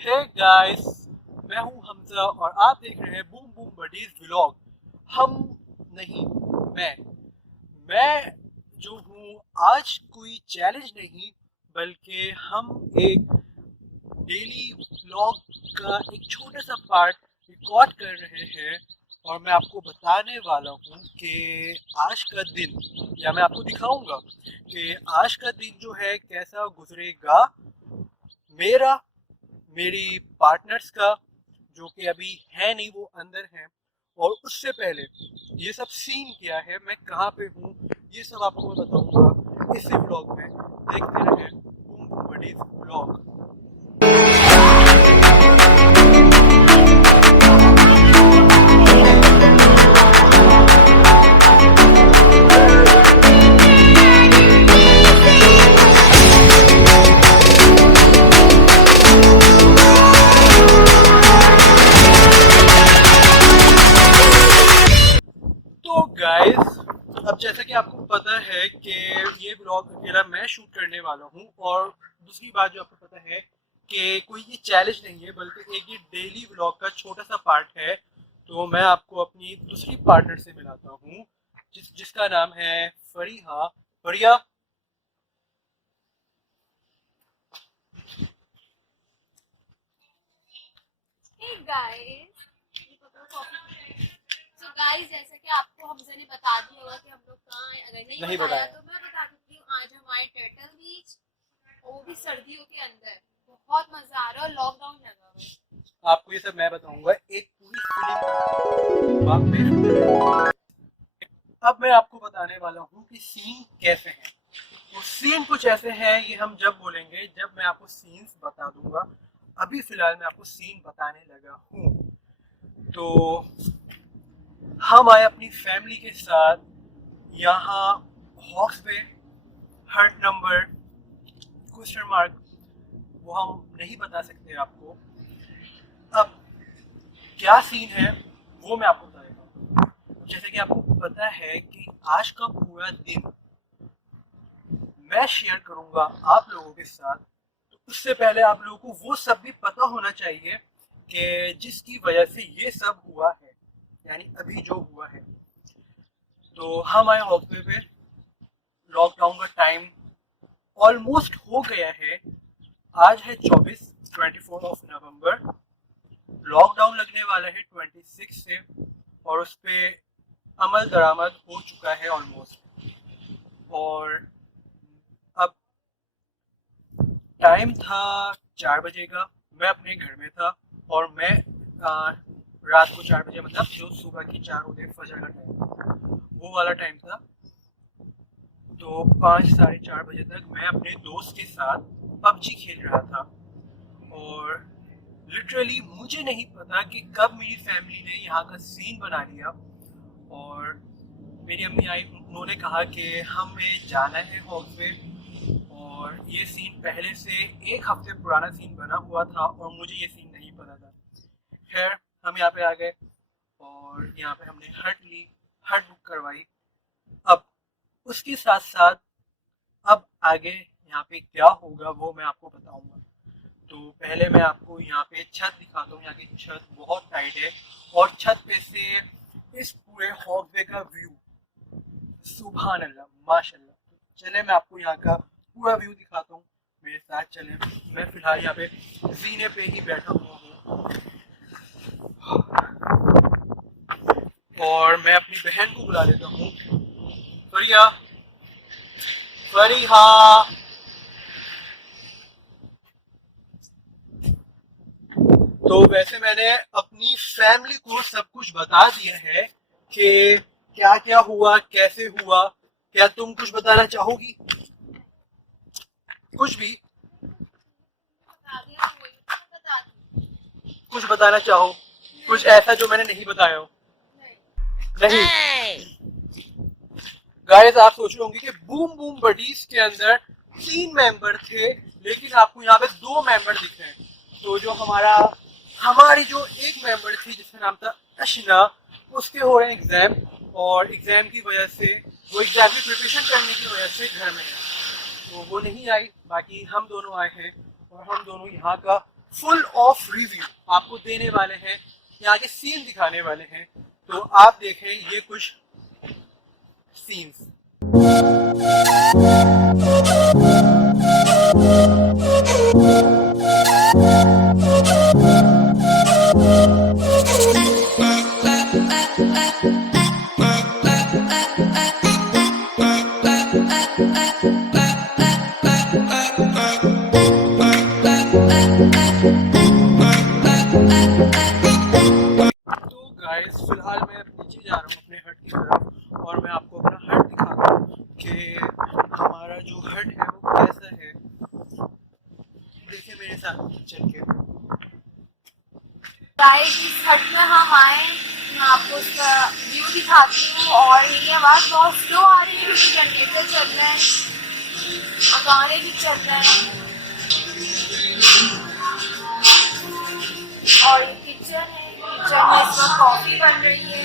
Hey guys, मैं हूं हमजा और आप देख रहे हैं बूम बूम बडीज व्लॉग। हम नहीं, मैं मैं जो हूं, आज कोई चैलेंज नहीं बल्कि हम एक डेली व्लॉग का एक छोटा सा पार्ट रिकॉर्ड कर रहे हैं। और मैं आपको बताने वाला हूं कि आज का दिन, या मैं आपको दिखाऊंगा कि आज का दिन जो है कैसा गुजरेगा मेरा, मेरी पार्टनर्स का, जो कि अभी है नहीं, वो अंदर हैं। और उससे पहले ये सब सीन क्या है, मैं कहाँ पे हूँ, ये सब आपको मैं बताऊंगा इसी व्लॉग में। देखते रहे बूम बूम बडीज व्लॉग। तो गाइस, अब जैसा कि आपको पता है कि ये ब्लॉग अकेला मैं शूट करने वाला हूँ। और दूसरी बात जो आपको पता है कि कोई ये चैलेंज नहीं है बल्कि एक ये डेली ब्लॉग का छोटा सा पार्ट है। तो मैं आपको अपनी दूसरी पार्टनर से मिलाता हूँ, जिसका नाम है फरीहा। फरिया। Hey guys, so guys जैसा कि आपको हमसे ने बता दिया होगा कि हम लोग कहाँ हैं। अगर नहीं नहीं बताया बताया। तो मैं बता देती हूँ। आज हमारे टर्टल बीच, वो भी सर्दियों के अंदर। बहुत मजा आ रहा है और लॉकडाउन लगा हुआ है। आपको ये सब मैं बताऊंगा एक पूरी फिल्म आप बेफिक्र। अब मैं आपको बताने वाला हूँ कि सीन कैसे हैं। तो सीन कुछ ऐसे हैं, ये हम जब बोलेंगे, जब मैं आपको सीन्स बता दूंगा। अभी फिलहाल मैं आपको सीन बताने लगा हूँ। तो हम आए अपनी फैमिली के साथ यहाँ हॉक्स पे, हर्ट नंबर क्वेश्चन मार्क, वो हम नहीं बता सकते आपको। अब क्या सीन है वो मैं आपको बता देता हूँ। जैसे कि आपको पता है कि आज का पूरा दिन मैं शेयर करूंगा आप लोगों के साथ। तो उससे पहले आप लोगों को वो सब भी पता होना चाहिए कि जिसकी वजह से ये सब हुआ है, यानी अभी जो हुआ है। तो हम आए हॉस्पिटल पे, लॉकडाउन का टाइम ऑलमोस्ट हो गया है। आज है 24 ऑफ नवंबर। लॉकडाउन लगने वाला है 26 से, और उस पर अमल दरामद हो चुका है ऑलमोस्ट। और अब टाइम था 4 बजे का। मैं अपने घर में था और मैं रात को 4 बजे, मतलब जो सुबह की 4 होते हैं फजर का टाइम, वो वाला टाइम था। तो 5 साढ़े 4 बजे तक मैं अपने दोस्त के साथ पबजी खेल रहा था। और लिटरली मुझे नहीं पता कि कब मेरी फैमिली ने यहाँ का सीन बना लिया। और मेरी अम्मी आई, उन्होंने कहा कि हमें जाना है हॉल पे। और ये सीन पहले से 1 हफ्ते पुराना सीन बना हुआ था और मुझे ये सीन नहीं पता था। खैर, हम यहाँ पे आ गए और यहाँ पे हमने हट ली, हट बुक करवाई। अब उसके साथ साथ अब आगे यहाँ पे क्या होगा वो मैं आपको बताऊंगा। तो पहले मैं आपको यहाँ पे छत दिखाता हूँ। यहाँ की छत बहुत टाइट है और छत पे से इस पूरे हॉकवे का व्यू, सुभान अल्लाह, माशाल्लाह। चले मैं आपको यहाँ का पूरा व्यू दिखाता हूँ, मेरे साथ चले। मैं फिलहाल यहाँ पे जीने पे ही बैठा हुआ हूँ और मैं अपनी बहन को बुला लेता हूँ। फरिया, फरीहा। तो वैसे मैंने अपनी फैमिली को सब कुछ बता दिया है कि क्या क्या हुआ, कैसे हुआ। क्या तुम कुछ बताना चाहोगी? कुछ भी, बता दिया तो वही तो मैं बता दी। कुछ बताना चाहो, कुछ नहीं। ऐसा जो मैंने नहीं बताया हो। नहीं। नहीं। गाइस, आप सोच रहे होंगे कि बूम बूम बडीज के अंदर 3 मेंबर थे, लेकिन आपको यहाँ पे 2 मेंबर दिख रहे हैं। तो जो हमारी जो एक मेंबर थी जिसका नाम था अशना, उसके हो रहे हैं एग्जाम। और एग्जाम की वजह से, वो एग्जाम की प्रिपरेशन करने की वजह से घर में है, तो वो नहीं आई। बाकी हम दोनों आए हैं और हम दोनों यहाँ का फुल ऑफ रिव्यू आपको देने वाले हैं, यहाँ के सीन दिखाने वाले हैं। तो आप देखें ये कुछ सीन्स। तो गाइस फिलहाल मैं नीचे जा रहा हूँ अपने हट की तरफ, और मैं आपको अपना हट दिखाता हूँ कि हमारा जो हट है वो कैसा है। देखिए मेरे साथ चल के। गाइस इस हट में हम आए, मैं आपको उसका व्यू दिखाती हूँ। और ये आवाज़ बहुत स्लो आ रही है क्योंकि जनरेटर चल रहा है और गाने भी चल रहे हैं। और ये किचन है, किचन में इस वक्त कॉफी बन रही है।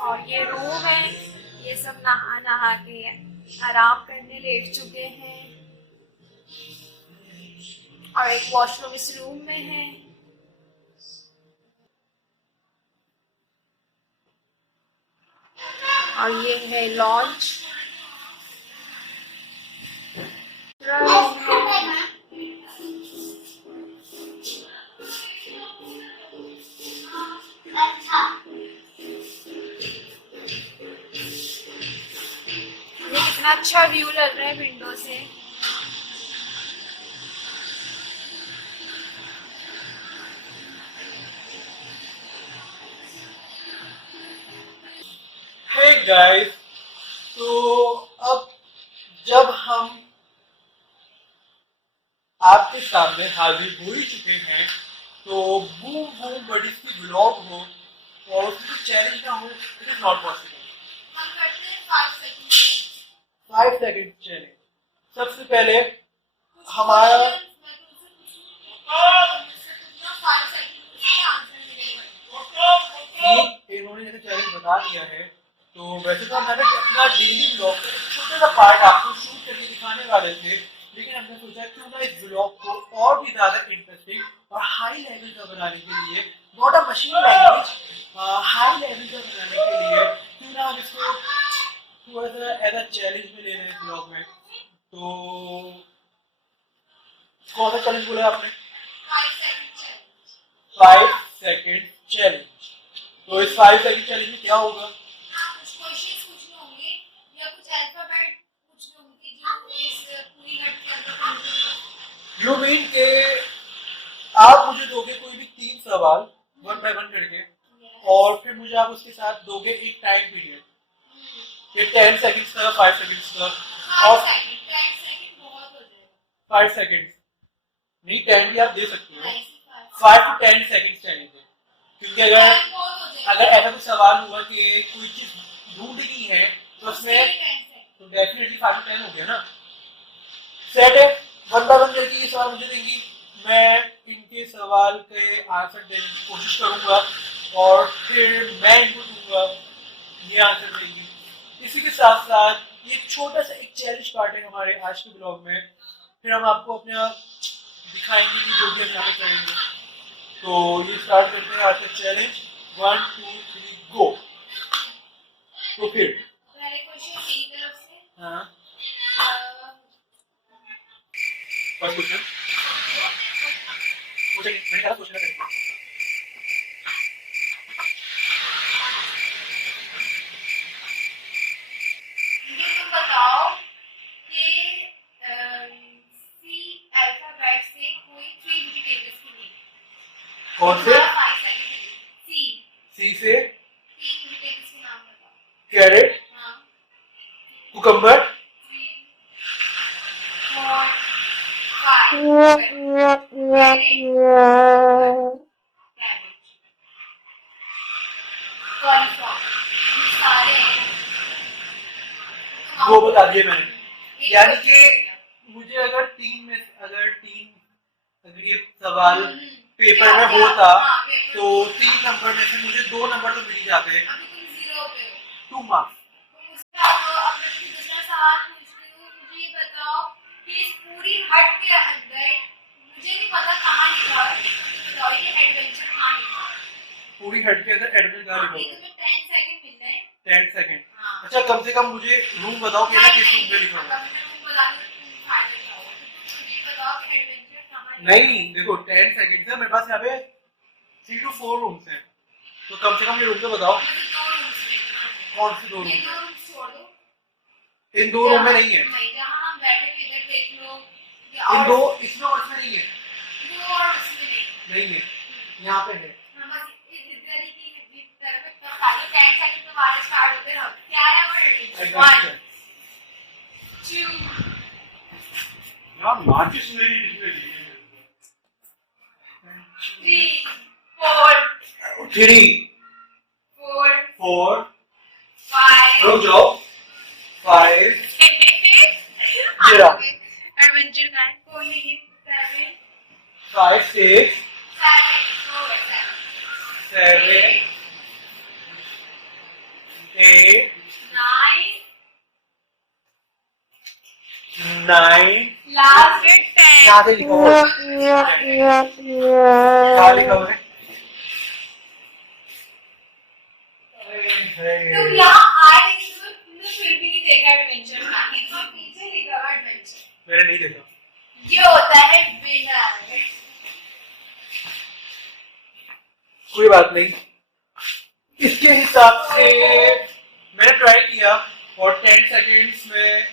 और ये रूम है, ये सब नहा नहा के आराम करने लेट चुके हैं। और एक वॉशरूम इस रूम में है। और ये है लॉन्च। ये कितना अच्छा व्यू लग रहा है विंडो से। हे गाइस, तो अब जब हम आपके सामने हाजिर हो ही चुके हैं, तो बूम बूम बड़ी सी ब्लॉग हो और उसमें चैलेंज ना हो, इट इज नॉट पॉसिबल। हम करते हैं 5 सेकंड 5 सेकंड चैलेंज। सबसे पहले हमारा इन्होंने जैसे चैलेंज बता दिया है, तो वैसे तो मैंने अपना डेली ब्लॉग का एक छोटा सा पार्ट आपको शूट करके दिखाने वाले थे, लेकिन हमने सोचा क्यों ना इस ब्लॉग को और भी ज्यादा इंटरेस्टिंग और हाई लेवल का बनाने के लिए, not a machine language, high level का बनाने के लिए क्यों ना हम इसको थोड़ा सा एज अ चैलेंज में ले रहे हैं इस ब्लॉग में। तो कौन सा चैलेंज बोला आपने? 5 सेकंड चैलेंज। तो इस 5 सेकंड चैलेंज में क्या होगा? कुछ क्वेश्चंस पूछने होंगे या कुछ अल्फाबेट पूछने होंगे जो इस पूरी हट के अंदर होंगे। यू मीन के आप मुझे दोगे कोई भी 3 सवाल 1 बाय 1 करके, और फिर मुझे आप उसके साथ दोगे एक टाइम पीरियड, ये 10 सेकंड्स का, 5 सेकंड्स का, और 10 सेकंड बहुत हो जाएगा। 5 सेकंड्स नहीं, 10 भी आप दे सकते हो। 5 to 10 सेकंड्स चाहिए थे, क्योंकि अगर ऐसा कोई सवाल हुआ कि कोई चीज ढूंढनी है तो उसमें तो डेफिनेटली 5 to 10 हो गया ना। सेट है, 1 बाय 1 करके ये सवाल मुझे देंगी, मैं इनके सवाल के आंसर देने की कोशिश करूंगा और फिर मैं इनको दूंगा, ये आंसर देंगी। इसी के साथ साथ ये छोटा सा एक चैलेंज पार्ट है हमारे आज के ब्लॉग में, फिर हम आपको अपना दिखाएंगे कि जो भी हम यहाँ पे करेंगे। तो ये स्टार्ट करते हैं आज का चैलेंज। 1 2 3 गो। तो फिर पहले क्वेश्चन मेरी तरफ से। हाँ, फर्स्ट क्वेश्चन मैंने कहा क्वेश्चन करेंगे। मुझे तुम बताओ कि सी अल्फाबेट से कोई 3 वेजिटेबल्स की नेम। कौन से? 5 सेकंड। सी से 3 वेजिटेबल्स के नाम बताओ। कैरेट, हाँ। कुकम्बर, 3 4 5 वो बता दिए मैंने। यानी कि मुझे अगर ये सवाल पेपर में होता तो 3 नंबर में से मुझे 2 नंबर तो मिल ही जाते हैं। 2 मार्क्स। लिखा ये हुआ है? तुम्हें 10 सेकंड मिल रहे हैं। 10 सेकंड। हाँ। अच्छा कम से कम मुझे रूम बताओ कि किस रूम में लिखा हुआ है। नहीं देखो 10 सेकंड है मेरे पास यहाँ पे 3 to 4 रूम्स हैं, तो कम से कम ये रूम तो बताओ कौन से 2 रूम है? इन 2 रूम में नहीं है। इन 2 इसमें और इसमें नहीं है। नहीं है, यहाँ पे है। यार माचिस मेरी इसमें ली है। 3 4 5 रुक जाओ 5 ये रहा। एडवेंचर का है कोई नहीं 5 6 7 8 9 लास्ट है 10 यहाँ से लिखा हुआ है। क्या लिखा हुआ है? तुम यहाँ आए लेकिन तुमने फिर भी नहीं देखा एडवेंचर का इतना पीछे लिखा हुआ एडवेंचर मैंने नहीं देखा। ये होता है बिना कोई बात नहीं, इसके हिसाब से मैंने ट्राई किया और 10 सेकेंड्स में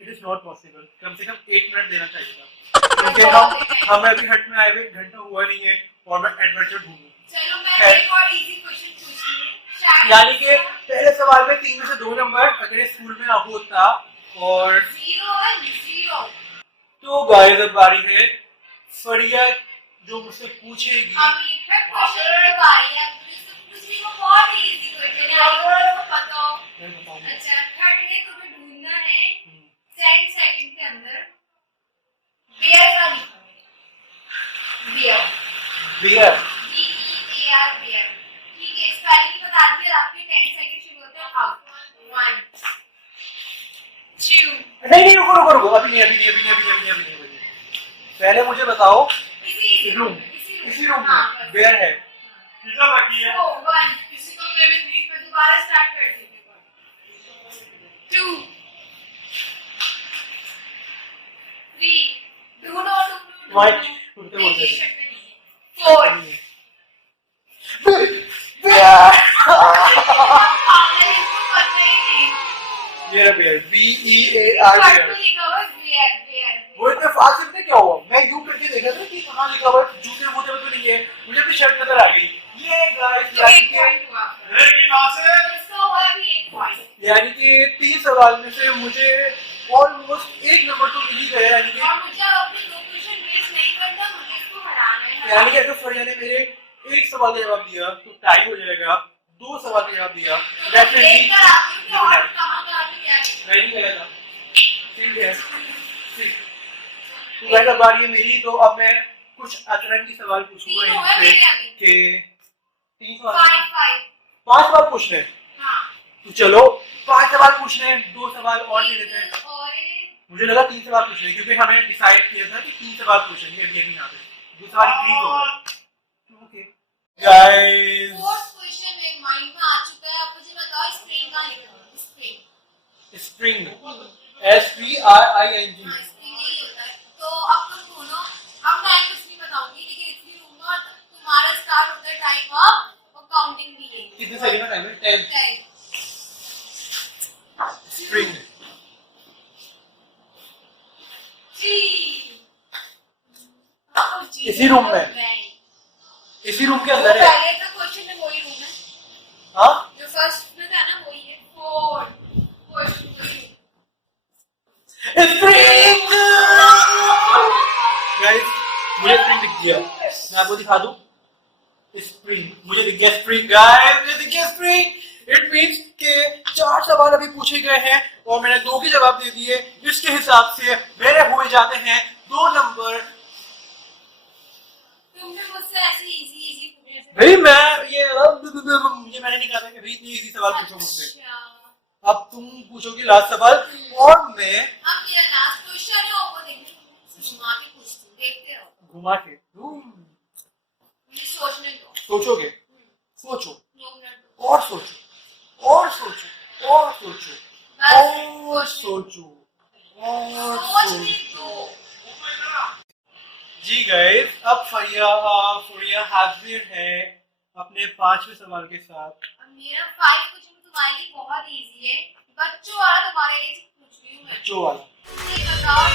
इट इज नॉट पॉसिबल। कम से कम 1 मिनट देना चाहिए था, क्योंकि हमें अभी हट में आए हुए 1 घंटा हुआ नहीं है और मैं एडवेंचर ढूंढूं। चलो मैं एक और इजी क्वेश्चन पूछती हूँ यानी कि पहले सवाल में 3 में से 2 नंबर अगर स्कूल में होता और 0 तो गाइस अब बारी है फरिया जो मुझसे पूछेगी। अभी फिर क्वेश्चन की बारी है पूछने को बहुत इजी क्वेश्चन है आपको पता हो। मैं बताऊंगा। अच्छा थर्ड में तुम्हें ढूंढना है 10 सेकंड के अंदर बियर का लिखो बियर बियर BEAR बियर ठीक है स्पेलिंग बता दिया आपके 10 सेकंड शुरू होते हैं अब 1 2 नहीं रुको अभी नहीं। पहले मुझे बताओ रूम इसी रूम में बियर है। पिज्जा बाकी है। 1 किसी को मैं भी रीड में दोबारा स्टार्ट कर देते 2 3 डू वाइट उड़ते बोलते थे 4 बियर। ये बियर BEAR बियर। वो इतने फास्ट से क्या हुआ? मैं यूं करके देखा था कि कहाँ लिखा हुआ है, जूते वूते में तो नहीं है, मुझे अपनी शर्ट नजर आ गई। ये गाइस यानी कि 3 सवाल में से मुझे ऑलमोस्ट 1 नंबर तो मिल ही गया। यानी कि अगर फरिया ने मेरे 1 सवाल का जवाब दिया तो टाई हो जाएगा, 2 सवाल का जवाब दिया डेफिनेटली नहीं गया था। ठीक है तो वैसा बारी है मेरी, तो अब मैं कुछ अतरंगी सवाल पूछूंगा इनसे कि 3 सवाल 5 सवाल पूछने हैं। तो चलो 5 सवाल पूछने हैं, 2 सवाल और ले लेते हैं। मुझे लगा 3 सवाल पूछने हैं क्योंकि हमें डिसाइड किया था कि 3 सवाल पूछेंगे अभी यहाँ पे 2 सवाल इंक्रीज हो गए। ओके गाइस स्प्रिंग SPRING तो अब तुम दोनों अब मैं कुछ नहीं बताऊंगी लेकिन इतनी दूंगा तुम्हारा स्टार्ट होता है टाइम अप और काउंटिंग भी है कितने सेकंड का टाइम है? 10 स्प्रिंग 3 इसी रूम में इसी रूम के अंदर है। पहले का क्वेश्चन में वही रूम है हाँ जो फर्स्ट में था ना वही है 4 क्वेश्चन स्प्रिंग गाइस मुझे स्प्रिंग दिख गया, मैं आपको दिखा दूं। स्प्रिंग मुझे दिख गया, स्प्रिंग गाइस मुझे दिख गया स्प्रिंग। इट मींस के 4 सवाल अभी पूछे गए हैं और मैंने 2 के जवाब दे दिए। इसके हिसाब से मेरे हुए जाते हैं 2 नंबर। तुमने मुझसे ऐसे इजी पूछे भाई मैं ये मैंने नहीं कहा था कि भाई इतनी इजी सवाल पूछो मुझसे। अब तुम पूछोगे लास्ट सवाल और मैं अब मेरा लास्ट क्वेश्चन है वो देखने घुमा के पूछती हूँ देखते रहो घुमा के मुझे सोचने दो सोचोगे सोचो, 2 मिनट और सोचो, और सोचो, और सोचो, और सोचो, और सोच भी सोचो। जी गाइस, अब फरिया हाजिर है अपने 5वें सवाल के साथ। मेरा 5 क्वेश्चन तुम्हारे लिए बहुत इजी है, बच्चों वाला तुम्हारे लिए पूछ रही हूँ मैं। जो वाला ये बताओ